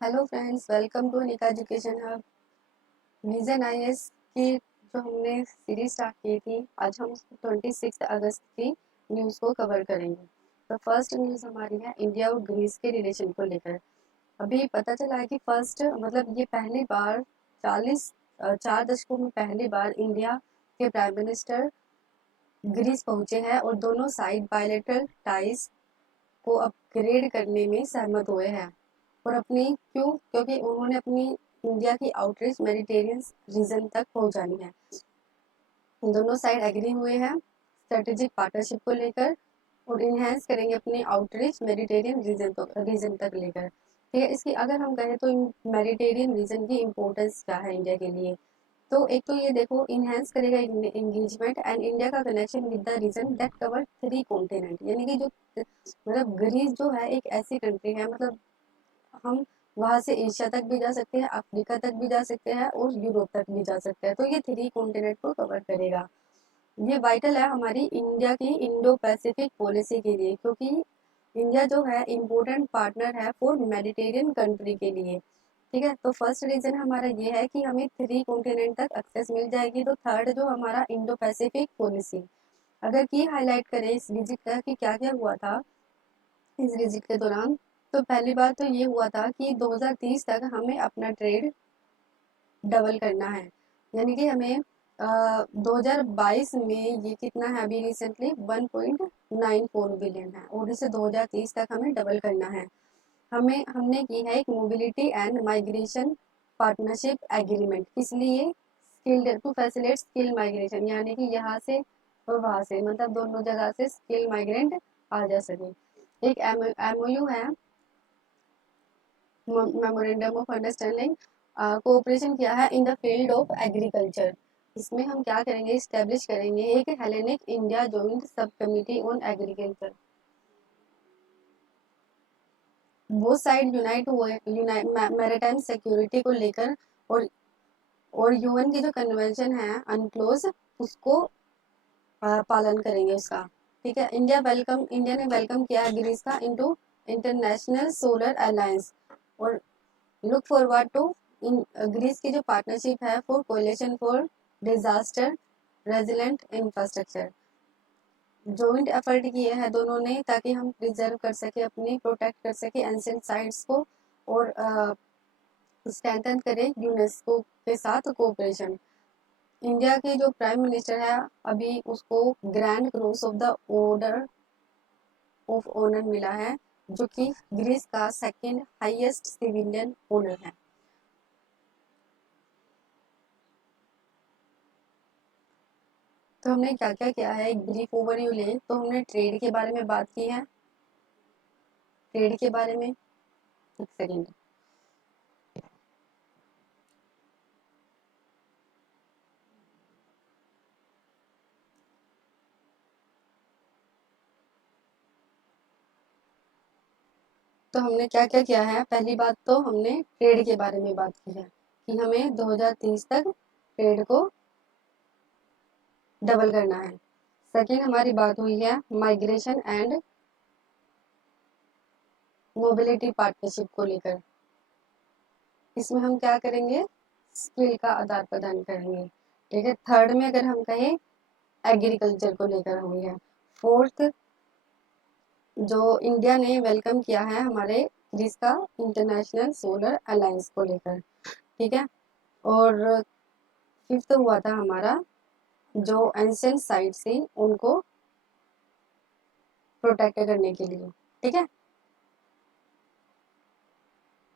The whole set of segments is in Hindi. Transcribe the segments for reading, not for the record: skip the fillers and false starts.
हेलो फ्रेंड्स, वेलकम टू निका एजुकेशन हब। विजन आईएएस की जो हमने सीरीज स्टार्ट की थी, आज हम 26 अगस्त की न्यूज़ को कवर करेंगे। तो फर्स्ट न्यूज़ हमारी है इंडिया और ग्रीस के रिलेशन को लेकर। अभी पता चला है कि फर्स्ट मतलब ये पहली बार 4 दशकों में पहली बार इंडिया के प्राइम मिनिस्टर ग्रीस पहुंचे हैं और दोनों साइड बायलैटरल टाइज को अपग्रेड करने में सहमत हुए हैं। और अपनी क्योंकि उन्होंने अपनी इंडिया की आउटरीच मेडिटेरियन रीजन तक पहुंचानी है। दोनों साइड एग्री हुए हैं स्ट्रेटेजिक पार्टनरशिप को लेकर और इन्हेंस करेंगे अपनी आउटरीच मेडिटेरियन रीजन तक लेकर। ठीक है, इसकी अगर हम कहें तो मेडिटेरियन रीजन की इम्पोर्टेंस क्या है इंडिया के लिए। तो एक तो ये देखो, इन्हेंस करेगा एंगेजमेंट एंड इंडिया का connection with the region that cover 3 continent. यानी कि जो मतलब ग्रीस जो है एक ऐसी कंट्री है, मतलब हम वहां से एशिया तक भी जा सकते हैं, अफ्रीका तक भी जा सकते हैं और यूरोप तक भी जा सकते हैं। तो ये 3 कॉन्टिनेंट को कवर करेगा। ये वाइटल है हमारी इंडिया की इंडो पैसिफिक पॉलिसी के लिए, क्योंकि इंडिया जो है इम्पोर्टेंट पार्टनर है फॉर मेडिटेरियन कंट्री के लिए। ठीक है, तो फर्स्ट रीजन हमारा ये है कि हमें 3 कॉन्टिनेंट तक एक्सेस मिल जाएगी। तो थर्ड जो हमारा इंडो पैसिफिक पॉलिसी, अगर की हाईलाइट करें इस विजिट का कि क्या क्या हुआ था इस विजिट के दौरान, तो पहली बात तो ये हुआ था कि 2030 तक हमें अपना ट्रेड डबल करना है। यानी कि हमें 2022 में ये कितना है, अभी रिसेंटली 1.94 बिलियन है और इसे 2030 तक हमें डबल करना है। हमने की है एक mobility and migration partnership agreement. इसलिए skilled to facilitate skill migration, यानी कि यहाँ से और वहाँ से मतलब दोनों जगह से स्किल माइग्रेंट आ जा सके। एक एमओयू है, मेमोरेंडम ऑफ अंडरस्टैंडिंग कोऑपरेशन किया है in the field of agriculture. इसमें हम क्या करेंगे, इस्टेब्लिश करेंगे एक हेलेनिक इंडिया जॉइंट सब कमिटी ऑन एग्रीकल्चर। वो साइड यूनाइट हुए मैरिटाइम सिक्योरिटी को लेकर और यूएन की जो कन्वेंशन है अनक्लोज उसको पालन करेंगे उसका। ठीक है, इंडिया ने वेलकम किया है ग्रीस का इनटू इंटरनेशनल सोलर अलायंस और look forward to in Greece की जो पार्टनरशिप है for coalition for disaster resilient infrastructure. Joint effort किए हैं दोनों ने ताकि हम प्रिजर्व कर सके, अपनी प्रोटेक्ट कर सके एंशिएंट साइट्स को और स्ट्रेंथन करें यूनेस्को के साथ कोऑपरेशन। इंडिया के जो प्राइम मिनिस्टर है अभी उसको grand cross of the order of honour मिला है, जो कि ग्रीस का सेकंड हाईएस्ट सिविलियन ऑनर है। तो हमने क्या क्या किया है, एक ब्रीफ ओवरव्यू ले तो हमने ट्रेड के बारे में बात की है। ट्रेड के बारे में एक सेकेंड। तो हमने क्या क्या किया है, पहली बात तो हमने ट्रेड के बारे में बात की है कि हमें 2030 तक ट्रेड को डबल करना है। सेकेंड हमारी बात हुई है माइग्रेशन एंड मोबिलिटी पार्टनरशिप को लेकर। इसमें हम क्या करेंगे, स्किल का आदान प्रदान करेंगे। ठीक है, थर्ड में अगर हम कहें एग्रीकल्चर को लेकर हुई है। फोर्थ, जो इंडिया ने वेलकम किया है हमारे जिसका इंटरनेशनल सोलर अलायंस को लेकर। ठीक है, और फिफ्थ हुआ था हमारा जो एंशिएंट साइट थी उनको प्रोटेक्ट करने के लिए। ठीक है,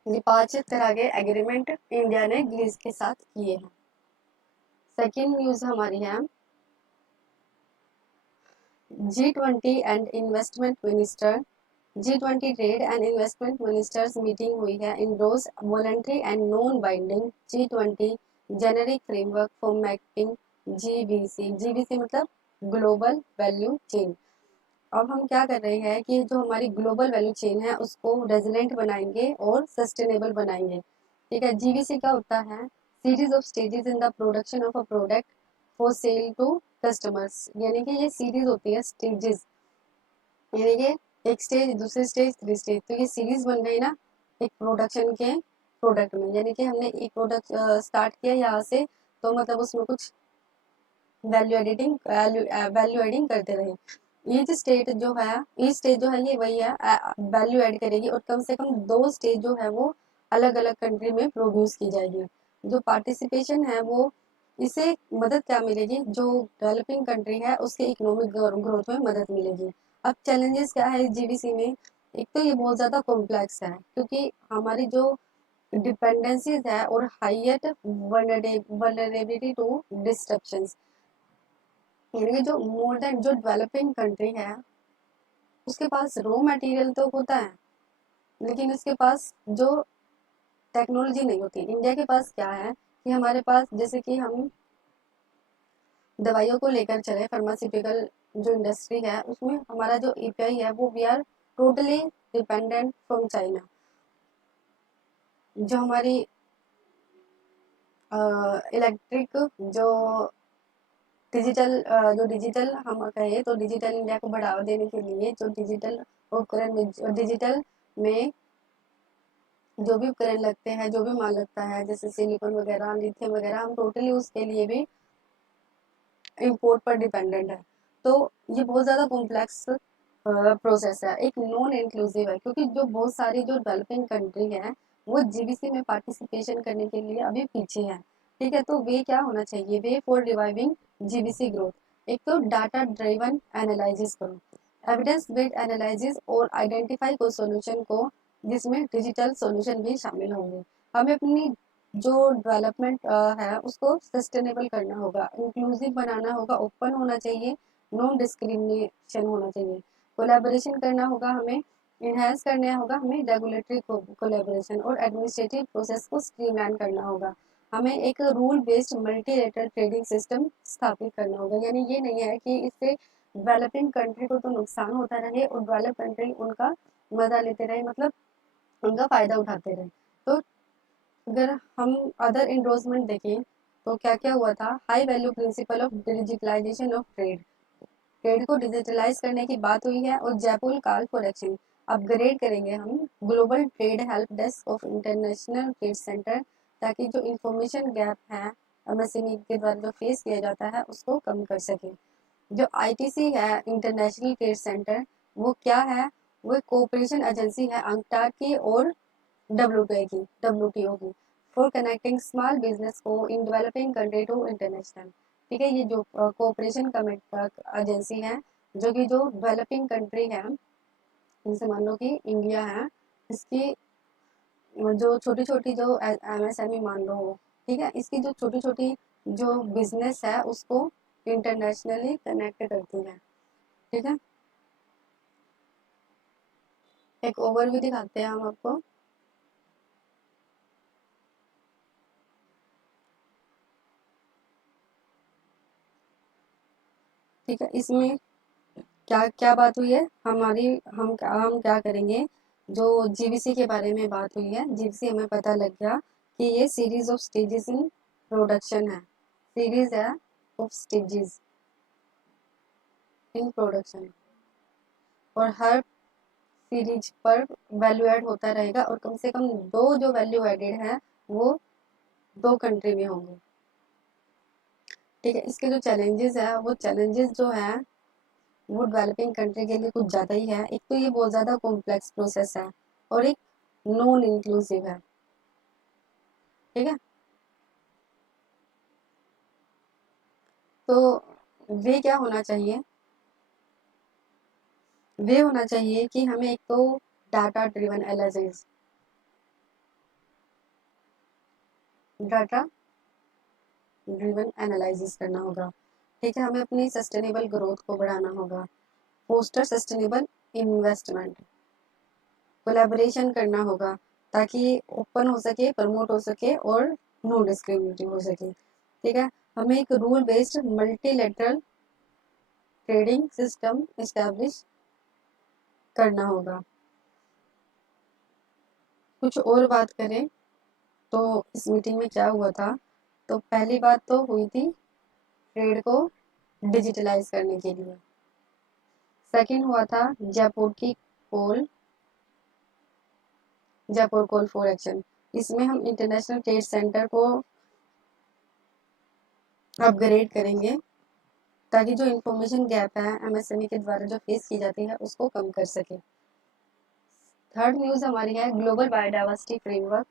ये 5 तरह के एग्रीमेंट इंडिया ने ग्रीस के साथ किए हैं। सेकेंड न्यूज हमारी है G20 and investment minister. G20 trade and investment ministers meeting हुई है endorse voluntary and non binding G20 generic framework for mapping GBC। GBC मतलब ग्लोबल वैल्यू चेन। अब हम क्या कर रहे हैं कि जो हमारी ग्लोबल वैल्यू चेन है उसको रेजिलेंट बनाएंगे और सस्टेनेबल बनाएंगे। ठीक है, जीबीसी क्या होता है, series of stages in the production of a product for sale to customers. यानी कि ये सीरीज होती है स्टेजेस, यानी कि एक स्टेज, दूसरी स्टेज, तीसरी स्टेज, तो ये सीरीज बन गई ना एक प्रोडक्शन के प्रोडक्ट में, यानी कि हमने एक प्रोडक्ट स्टार्ट किया यहाँ से, तो मतलब उसमें कुछ वैल्यू एडिंग करते रहे। ईच स्टेट जो है, ईच स्टेट जो है ये वही है, वैल्यू ऐड करेगी, और कम से कम 2 स्टेट जो है वो अलग अलग कंट्री में प्रोड्यूस की जाएगी। जो पार्टिसिपेशन है वो, इससे मदद क्या मिलेगी, जो डेवलपिंग कंट्री है उसके इकोनॉमिक ग्रोथ में मदद मिलेगी। अब चैलेंजेस क्या है जीबीसी में, एक तो ये बहुत ज़्यादा कॉम्प्लेक्स है, क्योंकि हमारी जो डिपेंडेंसीज है और हाईएस्ट वल्नरेबिलिटी टू डिस्ट्रप्शंस, यानी कि जो मोर देन जो डेवलपिंग कंट्री है उसके पास रॉ मटेरियल तो होता है, लेकिन उसके पास जो टेक्नोलॉजी नहीं होती। इंडिया के पास क्या है कि हमारे पास, जैसे कि हम दवाइयों को लेकर चले, फार्मास्यूटिकल जो इंडस्ट्री है उसमें हमारा जो एपीआई है वो we are totally dependent from China. जो हमारी इलेक्ट्रिक जो डिजिटल हम कहें तो डिजिटल इंडिया को बढ़ावा देने के लिए जो डिजिटल उपकरण में, डिजिटल में जो भी उपकरण लगते हैं, जो भी माल लगता है, जैसे सिलिकॉन वगैरह, लिथियम वगैरह, हम टोटली उसके लिए भी इंपोर्ट पर डिपेंडेंट है। तो ये बहुत ज़्यादा कॉम्प्लेक्स प्रोसेस है, एक नॉन इंक्लूसिव है, क्योंकि जो बहुत सारी जो डेवलपिंग कंट्री है वो जीबीसी में पार्टिसिपेशन करने के लिए अभी पीछे है। ठीक है, तो वे क्या होना चाहिए, way for reviving GBC growth, एक तो डाटा ड्रिवन एनालिसिस करो, एविडेंस बेस्ड एनालिसिस, और आइडेंटिफाई को सोल्यूशन को, जिसमें डिजिटल सोल्यूशन भी शामिल होंगे। हमें अपनी जो डेवलपमेंट है उसको सस्टेनेबल करना होगा, इंक्लूसिव बनाना होगा, ओपन होना चाहिए, नॉन डिस्क्रिमिनेशन होना चाहिए, कोलैबोरेशन करना होगा, हमें इनहेंस करना होगा, हमें रेगुलेटरी कोलैबोरेशन और एडमिनिस्ट्रेटिव प्रोसेस को स्ट्रीमलाइन करना होगा, हमें एक rule based multilateral trading system स्थापित करना होगा। यानी ये नहीं है कि इससे डेवलपिंग कंट्री को तो नुकसान होता रहे और डेवलप कंट्री उनका मजा लेते रहे, मतलब उनका फायदा उठाते रहे। तो अगर हम अदर इंडोर्समेंट देखें तो क्या क्या हुआ था, high value principle of digitalization of trade, trade को डिजिटलाइज करने की बात हुई है, और Jaipur call for action, upgrade करेंगे हम global trade help desk of international trade centre, ताकि जो इंफॉर्मेशन गैप है एमएसएमई के द्वारा जो फेस किया जाता है उसको कम कर सके। जो आईटीसी है इंटरनेशनल ट्रेड सेंटर, वो क्या है, वो कोऑपरेशन एजेंसी है अंटार्क की और डब्ल्यूटीओ की फॉर कनेक्टिंग स्मॉल बिजनेस को in developing country to international. ठीक है, ये जो कोऑपरेशन एजेंसी है, जो कि जो डेवलपिंग कंट्री है, जैसे मान लो कि इंडिया है, इसकी जो छोटी छोटी जो एमएसएमई मान लो, ठीक है, इसकी जो छोटी छोटी जो बिजनेस है उसको इंटरनेशनली कनेक्ट करती है। ठीक है, एक ओवरव्यू दिखाते हैं हम आपको। ठीक है, इसमें क्या क्या बात हुई है हमारी, हम क्या करेंगे, जो जीबीसी के बारे में बात हुई है, जीबीसी हमें पता लग गया कि ये series of stages in production है, सीरीज है ऑफ स्टेजेस इन प्रोडक्शन, और हर सीरीज पर वैल्यू ऐड होता रहेगा, और कम से कम 2 जो वैल्यू एडेड है वो 2 कंट्री में होंगे। ठीक है, इसके जो चैलेंजेस है, वो चैलेंजेस जो है वो डेवलपिंग कंट्री के लिए कुछ ज़्यादा ही है, एक तो ये बहुत ज़्यादा कॉम्प्लेक्स प्रोसेस है, और एक नॉन इंक्लूसिव है। ठीक है, तो वे क्या होना चाहिए, वे होना चाहिए कि हमें एक तो data driven analysis, data driven analysis करना होगा। ठीक है, हमें अपनी सस्टेनेबल ग्रोथ को बढ़ाना होगा, फोस्टर सस्टेनेबल इन्वेस्टमेंट, कोलैबोरेशन करना होगा, ताकि ओपन हो सके, प्रमोट हो सके, और नो डिस्क्रिमिनेटिव हो सके। ठीक है, हमें एक rule based multilateral trading system establish करना होगा। कुछ और बात करें तो इस मीटिंग में क्या हुआ था, तो पहली बात तो हुई थी ट्रेड को डिजिटलाइज करने के लिए, सेकंड हुआ था कोल जयपुर कॉल फॉर एक्शन, इसमें हम इंटरनेशनल ट्रेड सेंटर को अपग्रेड करेंगे ताकि जो इंफॉर्मेशन गैप है एमएसएमई के द्वारा जो फेस की जाती है उसको कम कर सके। थर्ड न्यूज़ हमारी है global biodiversity framework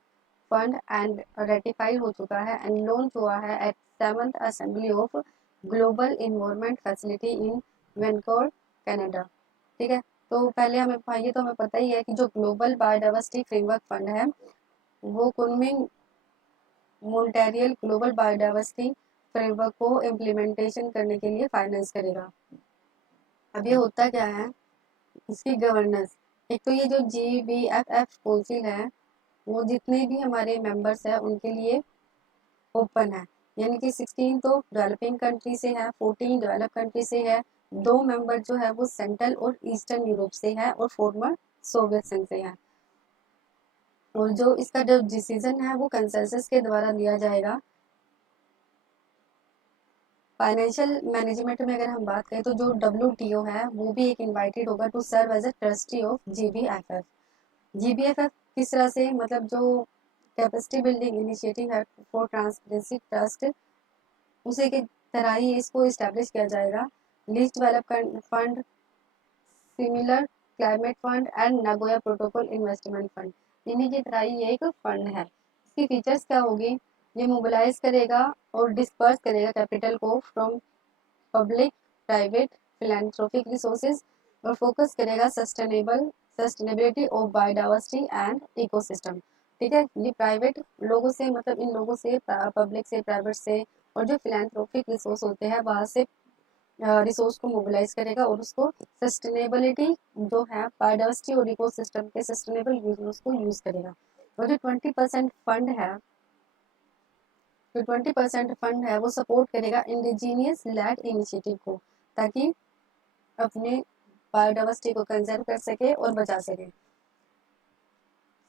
fund and ratified हो चुका है एंड लॉन्च हुआ है at 7th assembly of global environment facility in Vancouver Canada. ठीक है, तो पहले हमें ये तो हमें पता ही है कि जो ग्लोबल बायोडाइवर्सिटी फ्रेमवर्क फंड है वो Kunming Montreal global biodiversity framework को इम्प्लीमेंटेशन करने के लिए फाइनेंस करेगा। अब ये होता क्या है, इसकी गवर्नेंस, एक तो ये जो GBFF काउंसिल है वो जितने भी हमारे मेंबर्स हैं उनके लिए ओपन है, यानी कि 16 तो डेवलपिंग कंट्री से है, 14 डेवलप कंट्री से है, 2 मेंबर जो है वो सेंट्रल और ईस्टर्न यूरोप से है और फॉर्मर सोवियत संघ से है। और जो इसका जो डिसीजन है वो कंसेंसस के द्वारा लिया जाएगा। फाइनेंशियल मैनेजमेंट में अगर हम बात करें तो जो WTO है वो भी एक इनवाइटेड होगा to serve as a trustee of GBFF। GBFF किस तरह से, मतलब जो कैपेसिटी बिल्डिंग इनिशिएटिव है फॉर ट्रांसपेरेंसी ट्रस्ट उसी के तरह ही इसको इस्टेब्लिश किया जाएगा। Least development fund, similar climate fund and Nagoya protocol investment fund, इन्हीं की तरह ही ये एक फंड है। इसकी फीचर्स क्या होगी, ये मोबिलाइज करेगा और डिस्पर्स करेगा कैपिटल को from public private philanthropic resources और फोकस करेगा sustainability of biodiversity and ecosystem. ठीक है, ये प्राइवेट लोगों से, मतलब इन लोगों से, पब्लिक से, प्राइवेट से और जो फिलैंथ्रोपिक रिसोर्स होते हैं वहां से रिसोर्स को मोबिलाइज करेगा और उसको सस्टेनेबिलिटी जो है बायोडाइवर्सिटी और इकोसिस्टम के सस्टेनेबल यूज को यूज करेगा। और जो 20% फंड है, जो 20% फंड है वो सपोर्ट करेगा इंडिजीनियस लैंड इनिशिएटिव को ताकि अपने बायोडाइवर्सिटी को कंजर्व कर सके और बचा सके।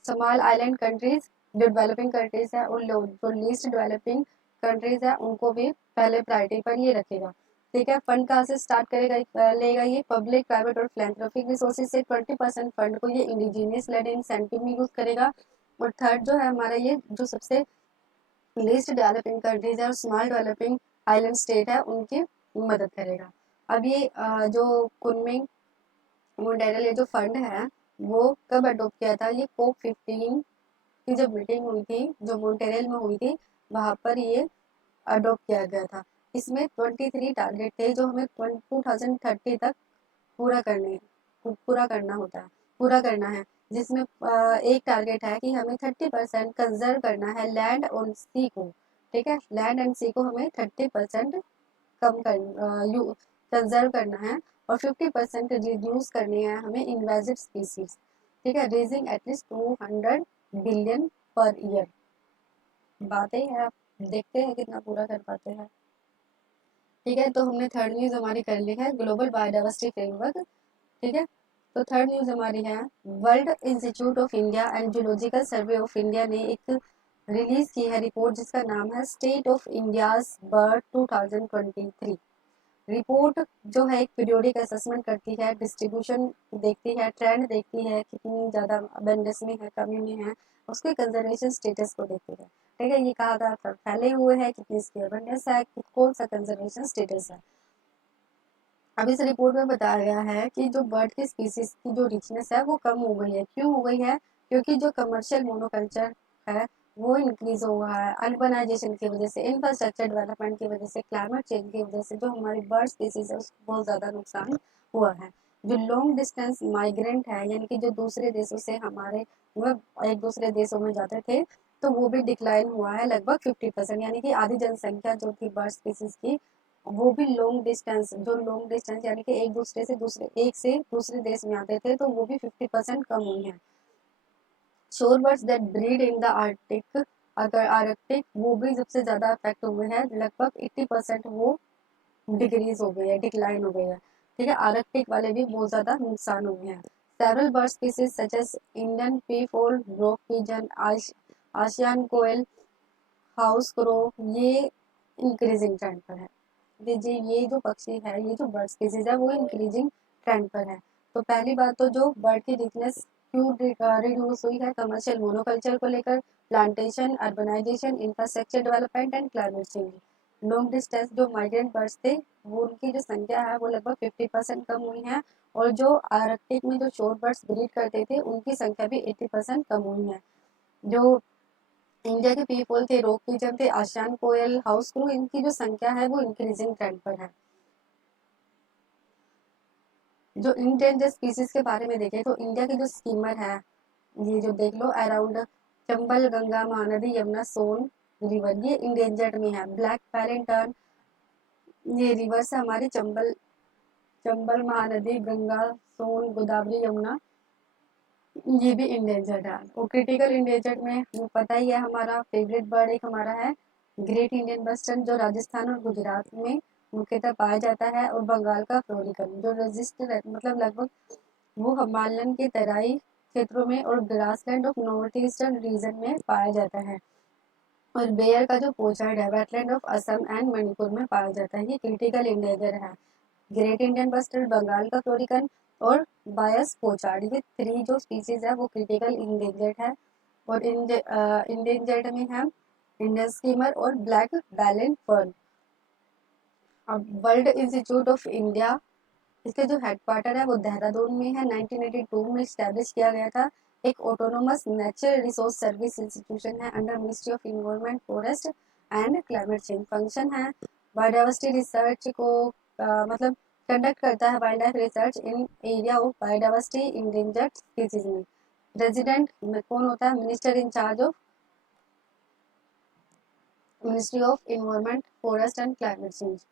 स्मॉल आइलैंड कंट्रीज जो डेवलपिंग कंट्रीज है और जो लीस्ट डेवलपिंग कंट्रीज है उनको भी पहले प्रायोरिटी पर ये रखेगा। ठीक है, फंड कहाँ से स्टार्ट करेगा, लेगा ये पब्लिक प्राइवेट और फिलैंथ्रोपिक रिसोर्सेज से। 20% फंड को ये इंडिजीनियस लैंड इंसेंटिव में यूज करेगा। और थर्ड जो है हमारा ये जो सबसे लीस्ट डेवलपिंग कंट्रीज है और स्मॉल डेवलपिंग आइलैंड स्टेट है उनकी मदद करेगा। अब ये जो कुनमिंग मॉन्ट्रियल ये जो फंड है वो कब अडोप्ट किया था, ये COP15 की जब मीटिंग हुई थी जो मॉन्ट्रियल में हुई थी वहां पर ये अडोप्ट किया गया था। इसमें 23 टारगेट थे जो हमें 2030 तक पूरा करना होता है, पूरा करना है, जिसमें एक टारगेट है कि हमें 30% कंजर्व करना है लैंड और सी को। ठीक है, लैंड एंड सी को हमें 30% कम कर कंजर्व करना है और 50% रिड्यूस करनी है हमें इन्वेजिव स्पीसीज। ठीक है, raising at least 200 billion per year. बातें हैं, आप देखते हैं कितना पूरा कर पाते हैं। ठीक है, तो हमने थर्ड न्यूज हमारी कर ली है ग्लोबल बायोडाइवर्सिटी फ्रेमवर्क। ठीक है, तो थर्ड न्यूज हमारी है world institute of India and zoological survey of India ने एक रिलीज की है रिपोर्ट जिसका नाम है state of India's bird 2023। Report जो है एक पीरियोडिक असेसमेंट करती है, डिस्ट्रीब्यूशन देखती है, ट्रेंड देखती है, कितनी ज़्यादा अबेंडेंस में है, कमी में है, उसके कंजर्वेशन स्टेटस को देखती है। ठीक है, ये कहा था फैले हुए हैं, कितनी इसकी अबेंडेंस है, कौन सा कंजर्वेशन स्टेटस है। अब इस रिपोर्ट में बताया गया है कि जो बर्ड की स्पीसीज की जो रिचनेस है वो कम हो गई है। क्यों हो गई है, क्योंकि जो कमर्शियल मोनोकल्चर है वो इंक्रीज हुआ है अर्बनाइजेशन की वजह से, इंफ्रास्ट्रक्चर डेवलपमेंट की वजह से, क्लाइमेट चेंज की वजह से जो हमारी बर्ड स्पीसीज है उसको बहुत ज़्यादा नुकसान हुआ है। जो लॉन्ग डिस्टेंस माइग्रेंट है, यानी कि जो दूसरे देशों से हमारे मतलब एक दूसरे देशों में जाते थे, तो वो भी डिक्लाइन हुआ है लगभग 50%, यानी कि आधी जनसंख्या जो थी बर्ड स्पीसीज की वो भी लॉन्ग डिस्टेंस यानी कि एक से दूसरे देश में आते थे तो वो भी 50% कम हुई है। शोर birds that breed in the Arctic, अगर आर्कटिक वो भी सबसे ज्यादा अफेक्ट हुए हैं, लगभग 80% वो डिक्रीज हो गई है, डिक्लाइन हो गई है। ठीक है, आर्कटिक वाले भी बहुत ज्यादा नुकसान हुए हैं। Several bird species such as Indian peafowl, rock pigeon, Asian koel, house crow, ये इंक्रीजिंग ट्रेंड पर है। देखिए ये जो पक्षी है, ये जो बर्ड स्पीसीज है वो इंक्रीजिंग ट्रेंड पर है। तो पहली बात तो जो बर्ड की रिचनेस क्यों रिड्यूस हुई है? कमर्शियल मोनोकल्चर को लेकर, plantation, urbanization, infrastructure development and climate change. Long distance जो माइग्रेंट बर्ड्स थे वो उनकी जो संख्या है वो लगभग 50% कम हुई है, और जो आर्कटिक में जो शोर बर्ड्स ब्रीड करते थे उनकी संख्या भी 80% कम हुई है। जो इंडिया के पीपल थे, रॉक पिजन थे, आशियान कोयल, हाउस क्रू, इनकी जो संख्या है वो इंक्रीजिंग ट्रेंड पर है। जो इंडेंजर स्पीसीज के बारे में देखें तो इंडिया की जो स्कीमर है, ये जो देख लो अराउंड चंबल, गंगा, महानदी, यमुना, सोन रिवर, ये इंडेंजर्ड में है। ब्लैक पैरेंट टर्न, ये रिवर्स है हमारी चंबल, महानदी, गंगा, सोन, गोदावरी, यमुना, ये भी इंडेंजर्ड है। और क्रिटिकल इंडेंजर्ड में वो पता ही है, हमारा फेवरेट बर्ड एक हमारा है ग्रेट इंडियन बस्टर्न, जो राजस्थान और गुजरात में मुख्यतः पाया जाता है, और बंगाल का फ्लोरिकन जो रजिस्टर मतलब लगभग वो हिमालयन के तराई क्षेत्रों में और grassland of north eastern region में पाया जाता है। और बेयर का जो पोचार्ड है wetland of Assam and Manipur में पाया जाता है, ये क्रिटिकल इंडेंजर है। ग्रेट इंडियन बस्टर्ड, बंगाल का फ्लोरिकन और बायस पोचार्ड, ये 3 जो स्पीसीज है वो क्रिटिकल इंडेंजर्ड है। और इंडेंजर्ड में है इंडियन स्कीमर और ब्लैक बैलेंड फर्न। अब वर्ल्ड इंस्टीट्यूट ऑफ इंडिया, इसके जो हेडक्वार्टर है वो देहरादून में है। 1982 में स्टैब्लिश किया गया था। एक autonomous natural resource service institution है under ministry of environment, forest and climate change. Function है बायोडाइवर्सिटी रिसर्च को मतलब कंडक्ट करता है wildlife research in area of biodiversity endangered species में। प्रेसिडेंट में कौन होता है? Minister in charge of ministry of environment, forest and climate change.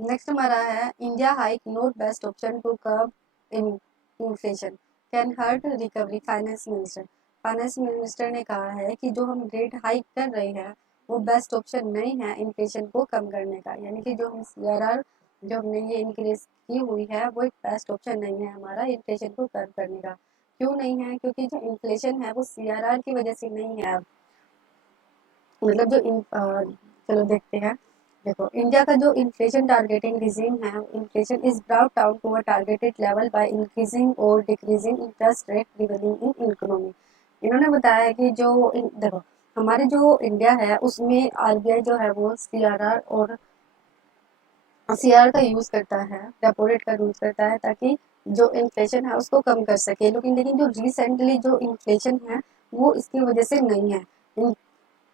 Next हमारा है India hike not best option to curb inflation can hurt recovery. Finance minister ने कहा है कि जो हम रेट हाइक कर रहे हैं वो बेस्ट ऑप्शन नहीं है इन्फ्लेशन को कम करने का, यानी कि जो हम सीआरआर जो हमने ये इंक्रीज की हुई है वो एक बेस्ट ऑप्शन नहीं है हमारा इन्फ्लेशन को कम करने का। क्यों नहीं है? क्योंकि जो इन्फ्लेशन है वो सीआरआर की वजह से नहीं है। मतलब चलो देखते हैं। देखो इंडिया का जो इन्फ्लेशन टारगेटिंग रिजीम है, inflation is brought down to a targeted level by increasing or decreasing interest rate prevailing in economy. इन्होंने बताया है कि देखो हमारे जो इंडिया है उसमें आरबीआई जो है वो सीआर का यूज करता है, रेपो रेट का यूज करता है ताकि जो इन्फ्लेशन है उसको कम कर सके। लेकिन जो रिसेंटली जो इन्फ्लेशन है वो इसकी वजह से नहीं है।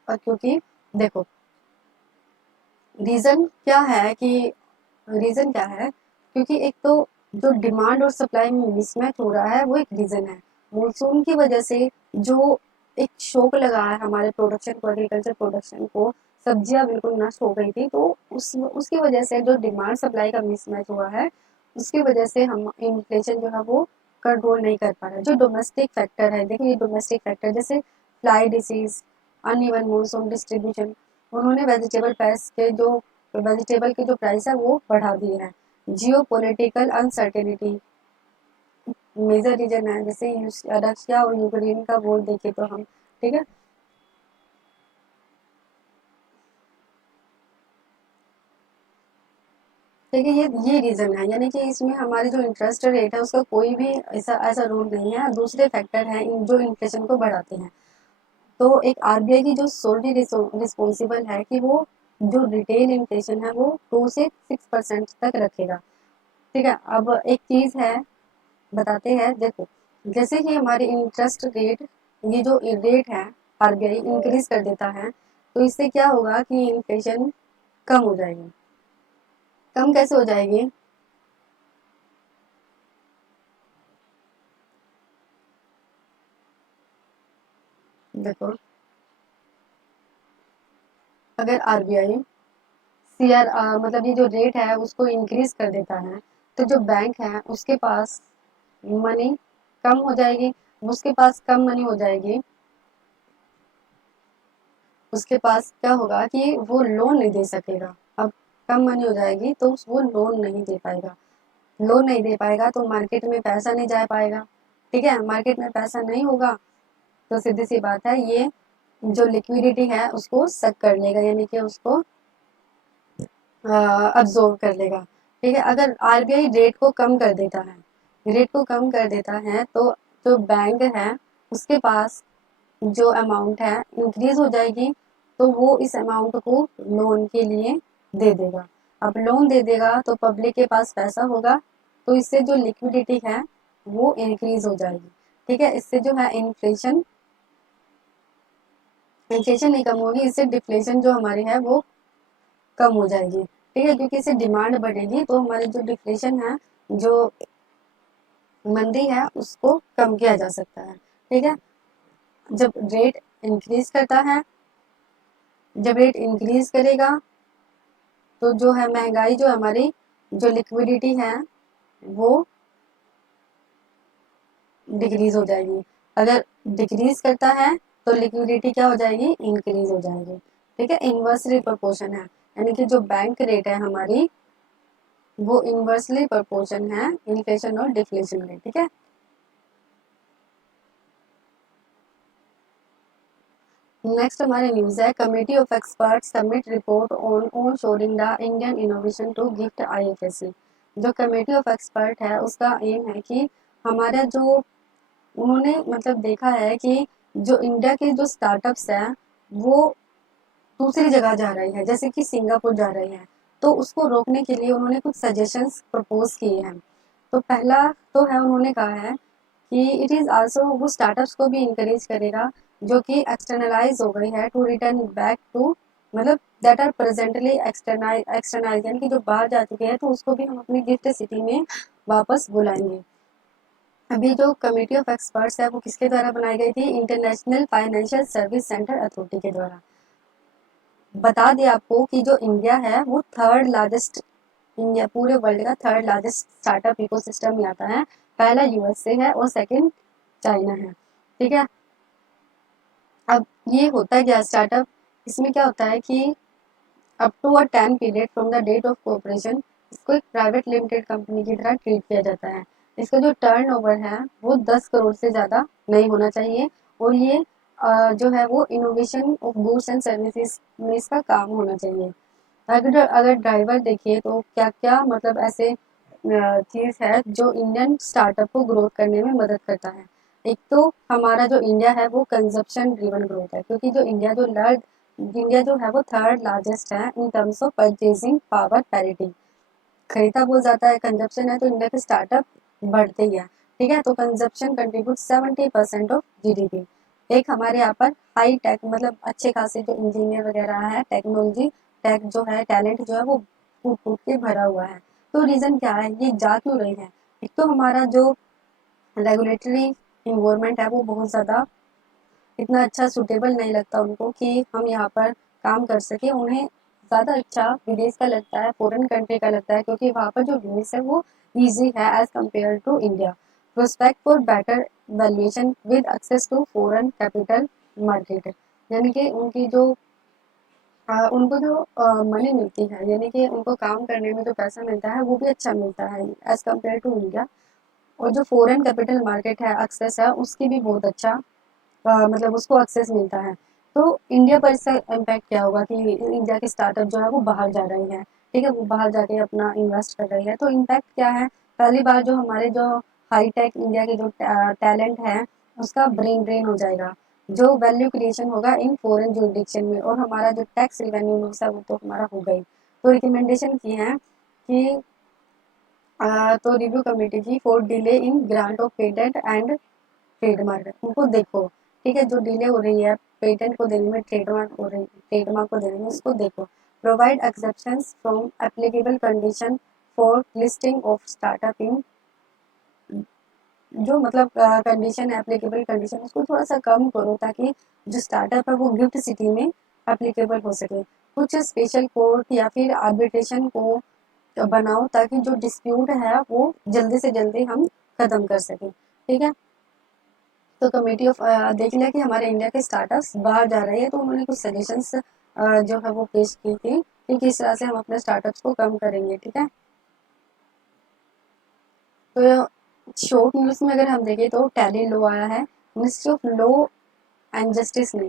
क्योंकि देखो रीजन क्या है कि रीजन क्या है, क्योंकि एक तो जो डिमांड और सप्लाई में मिसमैच हो रहा है वो एक रीजन है। मानसून की वजह से जो एक शॉक लगा है हमारे प्रोडक्शन को, एग्रीकल्चर प्रोडक्शन को, सब्जियां बिल्कुल नष्ट हो गई थी, तो उसकी वजह से जो डिमांड सप्लाई का मिसमैच हुआ है उसकी वजह से हम इन्फ्लेशन जो है वो कंट्रोल नहीं कर पा रहे। जो डोमेस्टिक फैक्टर है, देखिए ये डोमेस्टिक फैक्टर जैसे fly disease, uneven monsoon distribution, उन्होंने वेजिटेबल के जो प्राइस है वो बढ़ा दिए हैं। Geo political uncertainty major reason है, जैसे रशिया और यूक्रेन का वॉर देखे तो हम, ठीक है। देखिए ये रीजन है, यानी कि इसमें हमारी जो इंटरेस्ट रेट है उसका कोई भी ऐसा ऐसा रोल नहीं है। दूसरे फैक्टर हैं जो इन्फ्लेशन को बढ़ाते हैं। तो एक आरबीआई की जो सोलली रिस्पॉन्सिबल है कि वो जो रिटेल इन्फ्लेशन है वो 2 से 6% तक रखेगा, ठीक है। अब एक चीज है बताते हैं, देखो जैसे कि हमारी इंटरेस्ट रेट, ये जो रेट है आरबीआई इंक्रीज कर देता है तो इससे क्या होगा कि इन्फ्लेशन कम हो जाएगी। कम कैसे हो जाएगी? देखो अगर आरबीआई सीआर मतलब ये जो रेट है उसको इंक्रीज कर देता है तो जो बैंक है उसके पास मनी कम हो जाएगी। उसके पास कम मनी हो जाएगी, उसके पास क्या होगा कि वो लोन नहीं दे सकेगा। अब कम मनी हो जाएगी तो वो लोन नहीं दे पाएगा। लोन नहीं दे पाएगा तो मार्केट में पैसा नहीं जा पाएगा, ठीक है। मार्केट में पैसा नहीं होगा तो सीधी सी बात है ये जो लिक्विडिटी है उसको सक कर लेगा, यानी कि उसको अब्जॉर्व कर लेगा, ठीक है। अगर आरबीआई रेट को कम कर देता है, रेट को कम कर देता है, तो जो बैंक है उसके पास जो अमाउंट है इंक्रीज हो जाएगी, तो वो इस अमाउंट को लोन के लिए दे देगा। अब लोन दे देगा तो पब्लिक के पास पैसा होगा, तो इससे जो लिक्विडिटी है वो इंक्रीज हो जाएगी। ठीक है, इससे जो है इन्फ्लेशन इन्फ्लेशन नहीं कम होगी, इससे डिफ्लेशन जो हमारी है वो कम हो जाएगी। ठीक है, क्योंकि इससे डिमांड बढ़ेगी तो हमारी जो डिफ्लेशन है, जो मंदी है, उसको कम किया जा सकता है। ठीक है, जब रेट इंक्रीज करता है, जब रेट इंक्रीज करेगा तो जो है महंगाई, जो हमारी जो लिक्विडिटी है वो डिक्रीज हो जाएगी। अगर डिक्रीज करता है तो लिक्विडिटी क्या हो जाएगी, इंक्रीज हो जाएगी। ठीक है, इन्वर्सली प्रोपोर्शन है, यानी कि जो बैंक रेट है हमारी वो इन्वर्सली प्रोपोर्शन है इन्फ्लेशन और डिफ्लेशन में। ठीक है, नेक्स्ट हमारे न्यूज है, committee of expert submit report on shoring the Indian innovation to gift IFSC. जो कमेटी ऑफ एक्सपर्ट है उसका एम है कि हमारा जो उन्होंने मतलब देखा है कि जो इंडिया के जो स्टार्टअप्स हैं वो दूसरी जगह जा रही है, जैसे कि सिंगापुर जा रही है, तो उसको रोकने के लिए उन्होंने कुछ सजेशंस प्रपोज किए हैं। तो पहला तो है, उन्होंने कहा है कि इट इज़ आल्सो, वो स्टार्टअप्स को भी इंकरेज करेगा जो कि एक्सटर्नलाइज हो गई है, टू रिटर्न बैक टू, मतलब दैट आर प्रेजेंटली एक्सटर्नाइज, यानी कि जो बाहर जा चुके हैं तो उसको भी हम अपनी गिफ्ट सिटी में वापस बुलाएंगे। अभी जो कमेटी ऑफ एक्सपर्ट्स है वो किसके द्वारा बनाई गई थी, international financial service centre authority के द्वारा। बता दें आपको कि जो इंडिया है वो थर्ड लार्जेस्ट, इंडिया पूरे वर्ल्ड का थर्ड लार्जेस्ट स्टार्टअप इकोसिस्टम में आता है। पहला यूएसए है और सेकंड चाइना है। ठीक है, अब ये होता है क्या स्टार्टअप, इसमें क्या होता है कि up to a 10 period from the date of cooperation इसको एक प्राइवेट लिमिटेड कंपनी की तरह ट्रीट किया जाता है। इसका जो टर्नओवर है वो 10 करोड़ से ज़्यादा नहीं होना चाहिए, और ये जो है वो innovation of goods and services में इसका काम होना चाहिए। अगर अगर ड्राइवर देखिए तो क्या क्या मतलब ऐसे चीज़ है जो इंडियन स्टार्टअप को ग्रोथ करने में मदद करता है। एक तो हमारा जो इंडिया है वो कंजप्शन ड्रिवन ग्रोथ है, क्योंकि जो इंडिया जो है वो थर्ड लार्जेस्ट है in terms of purchasing power parity. खरीदा बहुत ज़्यादा है, कंजप्शन है, तो इंडिया के स्टार्टअप बढ़ते ही है। ठीक है, तो कंजप्शन कंट्रीब्यूट 70% ऑफ जीडीपी। एक हमारे यहाँ पर हाई टेक, मतलब अच्छे खासे जो इंजीनियर वगैरह है, टेक्नोलॉजी टेक जो है, टैलेंट जो है वो फूट फूट के भरा हुआ है। तो रीज़न क्या है, ये जा क्यों रही है? एक तो हमारा जो रेगुलेटरी इन्वायरमेंट है वो बहुत ज़्यादा इतना अच्छा सूटेबल नहीं लगता उनको कि हम यहाँ पर काम कर सके। उन्हें ज़्यादा अच्छा विदेश का लगता है, फॉरेन कंट्री का लगता है, क्योंकि वहाँ पर जो रूल्स है वो ईजी है as compare to India. Prospect for better valuation with access to foreign capital market, यानी कि उनकी जो उनको जो मनी मिलती है, यानी कि उनको काम करने में जो पैसा मिलता है वो भी अच्छा मिलता है एज कम्पेयर टू इंडिया। और जो फॉरेन कैपिटल मार्केट है, एक्सेस है, उसकी भी बहुत अच्छा मतलब उसको एक्सेस मिलता है। तो इंडिया पर इसका इम्पैक्ट क्या होगा कि इंडिया की स्टार्टअप जो है वो बाहर जा रही है। ठीक है, वो बाहर जाके अपना इन्वेस्ट कर रही है, तो इम्पैक्ट क्या है, पहली बार जो हमारे जो हाई टेक इंडिया के जो टैलेंट है उसका ब्रेन ड्रेन हो जाएगा। जो वैल्यू क्रिएशन होगा इन फॉरेन जुरिडिक्शन में, और हमारा जो टैक्स रिवेन्यू लॉस है वो तो हमारा होगा ही। तो रिकमेंडेशन की है कि तो रिव्यू कमेटी की for delay in grant of patent and trademark, उनको देखो। ठीक है, जो डिले हो रही है पेटेंट को देने में, ट्रेडमार्क को देने में, उसको देखो। Provide exceptions from applicable condition for listing of startup इन, जो मतलब कंडीशन है एप्लीकेबल कंडीशन उसको थोड़ा सा कम करो, ताकि जो स्टार्टअप है वो गिफ्ट सिटी में एप्लीकेबल हो सके। कुछ स्पेशल कोर्ट या फिर आर्बिट्रेशन को बनाओ, ताकि जो डिस्प्यूट है वो जल्दी से जल्दी हम खत्म कर सकें। ठीक है, तो कमेटी ऑफ देख लिया कि हमारे इंडिया के स्टार्टअप्स बाहर जा रहे हैं, तो उन्होंने कुछ सजेशंस जो है वो पेश की थी कि किस तरह से हम अपने स्टार्टअप्स को कम करेंगे। ठीक है, तो शॉर्ट न्यूज़ में अगर हम देखें तो टैली लॉ आया है, ministry of law and justice ने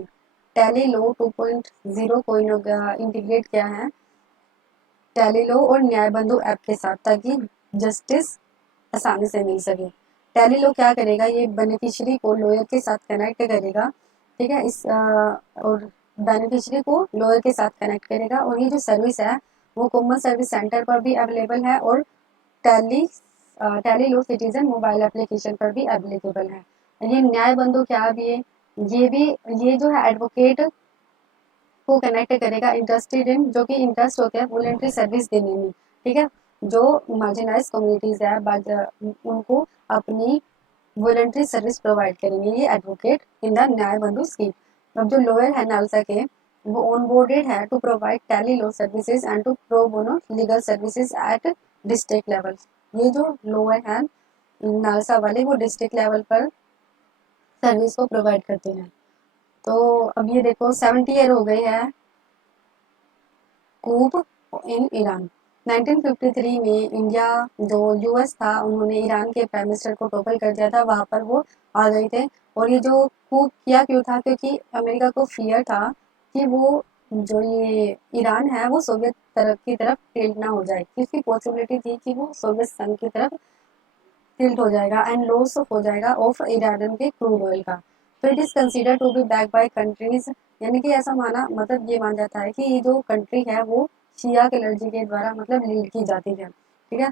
टैली लॉ 2.0 को इंटीग्रेट किया है टेलीलॉ और न्याय बंधु ऐप के साथ, ताकि जस्टिस आसानी से मिल सके। टेलीलॉ क्या करेगा, ये बेनिफिशियरी को लॉयर के साथ कनेक्ट करेगा, ठीक है, और बेनिफिशियरी को लॉयर के साथ कनेक्ट करेगा। और ये जो सर्विस है वो कॉमन सर्विस सेंटर पर भी अवेलेबल है और टेलीलॉ सिटीजन मोबाइल एप्लीकेशन पर भी अवेलेबल है। ये न्याय बंधु क्या भी है, ये जो है एडवोकेट को कनेक्ट करेगा इंटरेस्टेड इन, जो कि इंटरेस्ट होते हैं वॉलंटरी सर्विस देने में, ठीक है, जो मार्जिनाइज कम्युनिटीज है उनको अपनी वॉलंटरी सर्विस प्रोवाइड करेंगे ये एडवोकेट इन द न्याय बंधु स्कीम। अब जो लॉयर है नालसा के, वो ऑनबोर्डेड है to provide telelaw services and to pro bono legal services at district level. ये जो लॉयर है नालसा वाले, वो डिस्ट्रिक्ट लेवल पर सर्विस को प्रोवाइड करते हैं। तो अब ये देखो 70 ईयर हो गई है कूब इन ईरान। 1953 में इंडिया जो यूएस था, उन्होंने ईरान के प्राइम मिनिस्टर को टॉपल कर दिया था, वहां पर वो आ गए थे। और ये जो कूब किया क्यों था, क्योंकि अमेरिका को फियर था कि वो जो ये ईरान है वो सोवियत तरफ की तरफ टिल्ट ना हो जाए, क्योंकि पॉसिबिलिटी थी कि वो सोवियत संघ की तरफ टिल्ट हो जाएगा एंड लॉस हो जाएगा ऑफ ईरान के क्रूड ऑयल का। तो it is consider to be back by countries, यानी कि ऐसा माना, मतलब ये माना जाता है कि ये जो कंट्री है वो शिया क्लर्जी के द्वारा मतलब लीड की जाती है, ठीक है।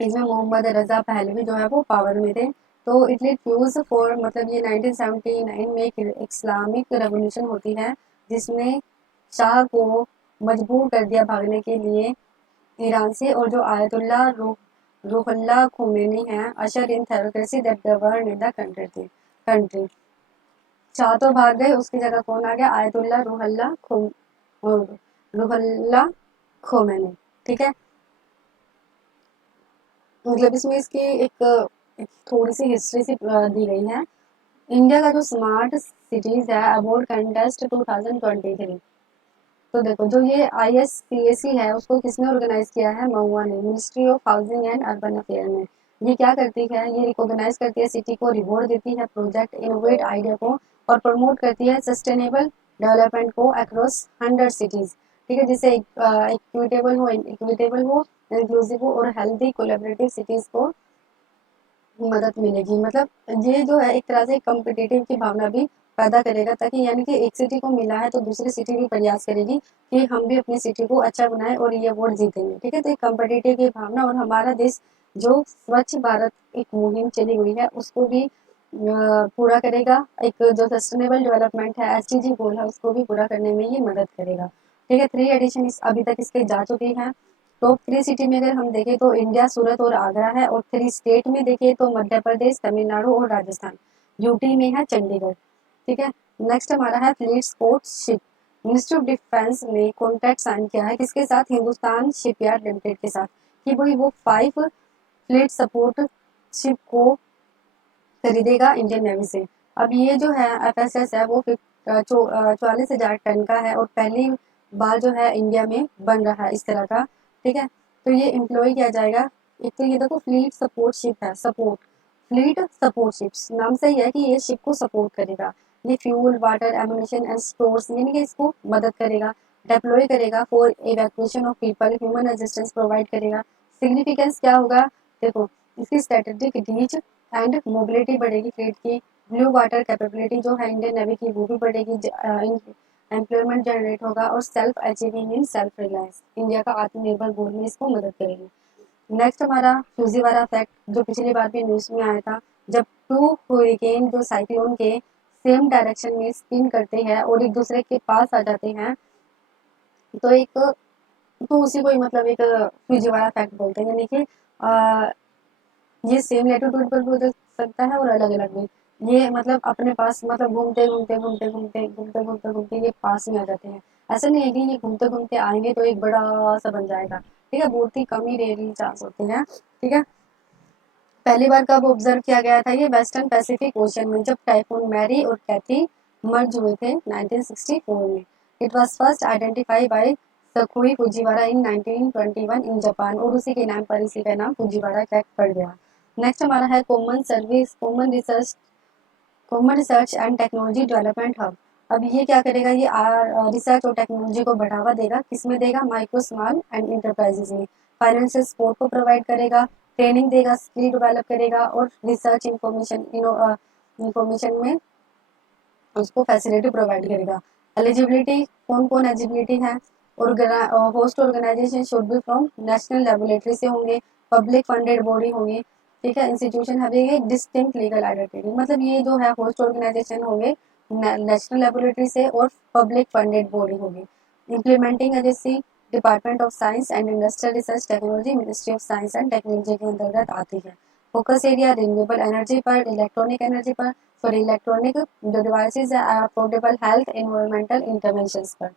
इसमें मोहम्मद रजा पहलवी जो है वो पावर में थे। तो इट फ्यूज फॉर, मतलब ये 1979 में एक इस्लामिक रेवोल्यूशन होती है, जिसमें शाह को मजबूर कर दिया भागने के लिए ईरान से। और जो आयतुल्ला रूहुल्लाह खोमेनी है usher in theocracy that govern in the country. Shah तो भाग गए, उसकी जगह कौन आ गया, आयतुल्ला रूहुल्लाह खोमेनी, ठीक है। मतलब इसमें इसकी एक थोड़ी सी हिस्ट्री सी दी गई है। इंडिया का जो स्मार्ट सिटीज है अवार्ड कंटेस्ट 2023, तो देखो जो ये ISCAC है उसको किसने ऑर्गेनाइज किया है, महुआ ने, ministry of housing and urban affair ने। ये क्या करती है, ये रिकॉग्नाइज करती है सिटी को, रिवॉर्ड देती है प्रोजेक्ट इनोवेट आइडिया को, और प्रमोट करती है सस्टेनेबल डेवलपमेंट को अक्रॉस 100 सिटीज, ठीक है, जिससे इक्विटेबल हो, इंक्लूसिव हो और हेल्दी कोलेबरेटिव सिटीज को मदद मिलेगी। मतलब ये जो है एक तरह से कॉम्पिटिटिव की भावना भी पैदा करेगा, ताकि यानी कि एक सिटी को मिला है तो दूसरी सिटी भी प्रयास करेगी कि हम भी अपनी सिटी को अच्छा बनाए और ये अवार्ड जीतेंगे, ठीक है। तो एक कॉम्पिटिटिव की भावना, और हमारा देश जो स्वच्छ भारत एक मुहिम चली हुई है उसको भी पूरा करेगा, एक जो सस्टेनेबल डेवलपमेंट है SDG गोल है उसको भी पूरा करने में ये मदद करेगा, ठीक है। 3 एडिशन अभी तक इसके जा चुकी है। टॉप 3 सिटी में अगर हम देखें तो इंडिया, सूरत और आगरा है, और 3 स्टेट में देखें तो मध्य प्रदेश, तमिलनाडु और राजस्थान। यूटी में है चंडीगढ़, ठीक है। नेक्स्ट हमारा है fleet sports ship. Ministry of defence ने कॉन्ट्रैक्ट साइन किया है किसके साथ, हिंदुस्तान शिपयार्ड लिमिटेड के साथ, कि वो 5 फ्लीट सपोर्ट शिप को खरीदेगा इंडियन नेवी से। अब ये जो है FSS है वो 44,000 टन का है, और पहली बार जो है इंडिया में बन रहा है इस तरह का, ठीक है। तो ये एम्प्लॉय किया जाएगा। एक तो ये देखो फ्लीट सपोर्ट शिप है, सपोर्ट फ्लीट सपोर्ट शिप्स नाम से ही है कि ये शिप को सपोर्ट करेगा। ये fuel, water, ammunition and stores, यानी कि इसको मदद करेगा, डिप्लॉय करेगा for evacuation of people, human assistance provide करेगा। सिग्निफिकेंस क्या होगा, देखो इसकी स्ट्रेटेजिक रीच एंड मोबिलिटी बढ़ेगी फ्लीट की, ब्लू वाटर कैपेबिलिटी जो है इंडियन नेवी की वो भी बढ़ेगी, एम्प्लॉयमेंट जनरेट होगा, और self achieving in self reliance, India का आत्मनिर्भर गोल में इसको मदद करेगी। नेक्स्ट हमारा फ्यूजीवारा फैक्ट, जो पिछली बार भी न्यूज में आया था, जब 2 हरिकेन जो साइक्लोन के सेम डायरेक्शन में स्पिन करते हैं और एक दूसरे के पास आ जाते हैं, तो उसी को ही मतलब एक फ्यूजीवारा फैक्ट बोलते हैं, यानी कि ये सेम लेटीट्यूड पर भी हो सकता है और अलग अलग भी। ये मतलब अपने पास मतलब घूमते ये पास में आ जाते हैं। ऐसा नहीं है कि ये घूमते घूमते आएंगे तो एक बड़ा सा बन जाएगा, ठीक है, बहुत ही कम ही रेयरली चांस होते हैं, ठीक है। पहली बार कब ऑब्जर्व किया गया था, ये वेस्टर्न पैसिफिक ओशन में, जब टाइफून मैरी और कैथी मर्ज हुए थे 1964 में। It was first identify by Sakui Fujiwara in 1921 in Japan, और उसी के नाम पर इसी का नाम फुजीवारा इफेक्ट पड़ गया। नेक्स्ट हमारा है common research and technology development hub. अब ये क्या करेगा, ये रिसर्च और टेक्नोलॉजी को बढ़ावा देगा, किसमें देगा, माइक्रो स्मॉल एंड इंटरप्राइजेज में। फाइनेंशियल सपोर्ट को प्रोवाइड करेगा, ट्रेनिंग देगा, स्किल डेवलप करेगा और रिसर्च इंफॉर्मेशन में उसको फैसिलिटी प्रोवाइड करेगा। एलिजिबिलिटी, कौन कौन एलिजिबिलिटी है, host organization should be from national laboratory से होंगे, पब्लिक फंडेड बॉडी होंगे, ठीक है, इंस्टीट्यूशन है डिस्टिंक्ट लीगल आइडेंटिटी, मतलब ये जो है होस्ट ऑर्गेनाइजेशन होंगे नेशनल लेबोरेटरी से और पब्लिक फंडेड बॉडी होगी। Implementing agency department of science and industrial research technology, ministry of science and technology के अंतर्गत आती है। फोकस एरिया रिन्यूएबल एनर्जी पर, इलेक्ट्रॉनिक एनर्जी पर, सॉरी इलेक्ट्रॉनिक जो डिवाइसेज है, अफोर्डेबल हेल्थ एनवायरमेंटल इंटरवेंशंस पर।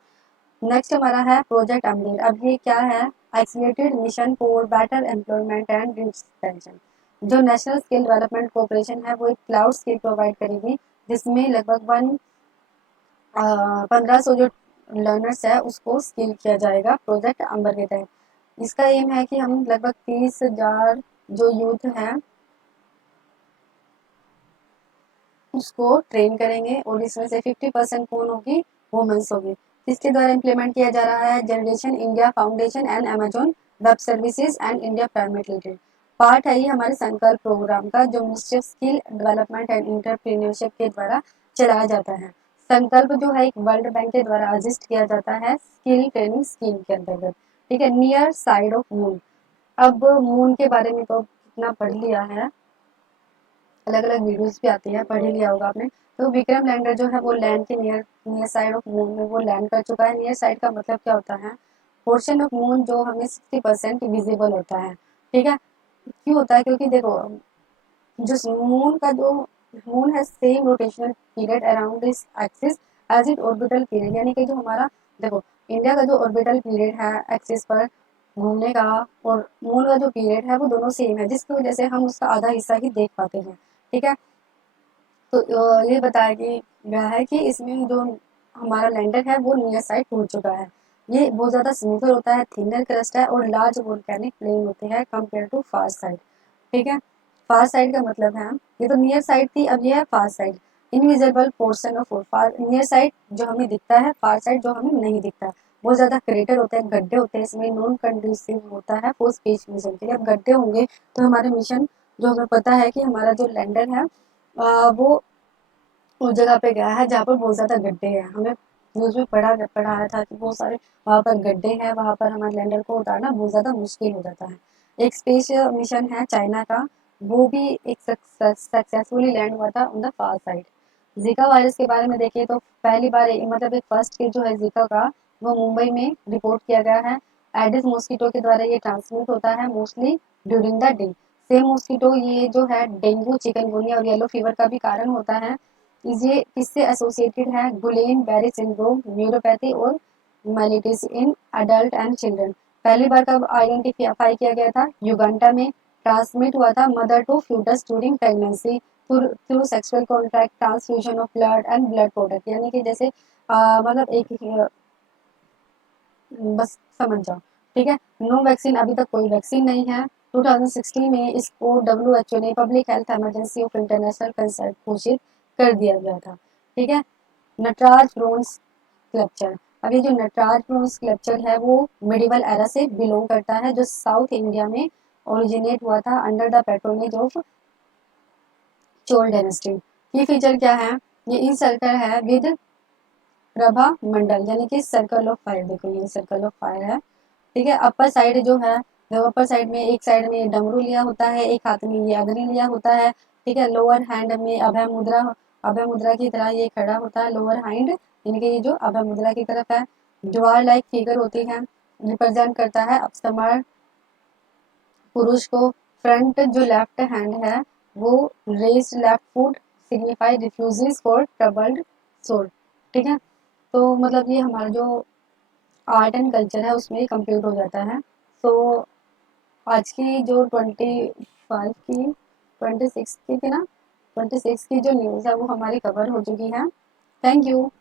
नेक्स्ट हमारा है प्रोजेक्ट अमरीर। अब ये क्या है, accelerated mission for better employment and retention. जो नेशनल स्किल डेवलपमेंट कॉर्पोरेशन है वो एक क्लाउड स्किल प्रोवाइड करेगी, जिसमें लगभग 1500 जो लर्नर्स है उसको स्किल किया जाएगा प्रोजेक्ट अंबर के तहत। इसका एम है कि हम लगभग 30,000 जो यूथ हैं उसको ट्रेन करेंगे और इसमें से 50% कौन होगी, वुमेन्स होगी। इसके द्वारा इम्प्लीमेंट किया जा रहा है generation India foundation and Amazon web services and India private limited. Part है ये हमारे संकल्प प्रोग्राम का, जो ministry of skill development and entrepreneurship के द्वारा चलाया जाता है। संकल्प जो है एक वर्ल्ड बैंक के द्वारा असिस्ट किया जाता है स्किल ट्रेनिंग स्कीम के अंतर्गत, ठीक है। Near side of moon. अब मून के बारे में तो कितना पढ़ लिया है, अलग अलग वीडियोस भी आती है, पढ़ ही लिया होगा आपने। तो विक्रम लैंडर जो है वो लैंड के near near side of moon में वो लैंड कर चुका है। नियर साइड का मतलब क्या होता है, पोर्शन ऑफ मून जो हमें 60% विजिबल होता है, ठीक है। क्यों होता है, क्योंकि देखो जो मून का जो मून है same rotational period around this axis as it orbital period, यानी कि जो हमारा देखो इंडिया का जो ऑर्बिटल पीरियड है एक्सिस पर घूमने का और मून का जो पीरियड है वो दोनों सेम है, जिसकी वजह से हम उसका आधा हिस्सा ही देख पाते हैं, ठीक है। तो ये बताया कि गया है कि इसमें जो हमारा लैंडर है वो नियर साइड टूट चुका है। ये बहुत ज़्यादा स्मूथर होता है, थिनर क्रस्ट है और लार्ज वोल्केनिक प्लेन होते हैं कंपेयर टू फार साइड, ठीक है। फार साइड का मतलब है, ये तो नियर साइड थी, अब ये है फार side. Invisible portion of far, near side जो हमें दिखता है, फार साइड जो हमें नहीं दिखता। बहुत ज़्यादा क्रेटर होते हैं, गड्ढे होते हैं, इसमें नॉन कंड्यूसिव होता है फॉर स्पेस मिशन के लिए। अब गड्ढे होंगे तो हमारे मिशन जो हमें पता है कि हमारा जो लैंडर है वो उस जगह पे गया है जहाँ पर बहुत ज़्यादा गड्ढे हैं। हमें न्यूज़ में पढ़ाया था कि बहुत सारे वहाँ पर गड्ढे हैं, वहाँ पर हमारे लैंडर को उतारना बहुत ज़्यादा मुश्किल हो जाता है। एक स्पेस मिशन है चाइना का, वो भी एक सक्सेसफुली लैंड हुआ था on the far side. Zika virus के बारे में देखें तो पहली बार मतलब एक फर्स्ट केस जो है जीका का वो मुंबई में रिपोर्ट किया गया है। एडिस मॉस्किटो के द्वारा ये ट्रांसमिट होता है mostly during the day. Same mosquito ये जो है डेंगू, चिकनगुनिया और येलो फीवर का भी कारण होता है। ये किससे एसोसिएटेड है, गुलेन बेरी सिंड्रोम, न्यूरोपैथी और मेलिटिस इन अडल्ट एंड चिल्ड्रन। पहली बार कब आइडेंटिफाई किया गया था, युगांडा में। ट्रांसमिट हुआ था mother to foetus during pregnancy through sexual contact, transfusion of blood and blood product, यानी कि जैसे मतलब एक बस समझ जाओ, ठीक है। नो वैक्सीन, अभी तक कोई वैक्सीन नहीं है। 2016 में इसको WHO ने public health emergency of international concern घोषित कर दिया गया था, ठीक है। Nataraja bronze sculpture. अब ये जो नटराज ब्रोंज स्कल्पचर है वो मिडिवल एरा से बिलोंग करता है, जो साउथ इंडिया में ओरिजिनेट हुआ था under the patronage of Chola dynasty. ये फीचर क्या है, ये इन सर्कल है विद प्रभा मंडल, यानी कि सर्कल ऑफ फायर। देखो ये सर्कल ऑफ फायर है, ठीक है। अपर साइड जो है, जो अपर साइड में एक साइड में डमरू लिया होता है, एक हाथ में ये अग्नि लिया होता है, ठीक है। लोअर हैंड में अभय मुद्रा की तरह ये खड़ा होता है, लोअर हैंड यानी कि ये जो अभय मुद्रा की तरफ है। ज्वार लाइक फिगर होती है, रिप्रेजेंट करता है अपस्मार पुरुष को। फ्रंट जो लेफ्ट हैंड है वो raised left foot signify refugees for troubled soul, ठीक है। तो मतलब ये हमारा जो आर्ट एंड कल्चर है उसमें कंप्लीट हो जाता है। तो आज की जो 25 की 26 की थी ना, 26 की जो न्यूज़ है वो हमारी कवर हो चुकी है। Thank you.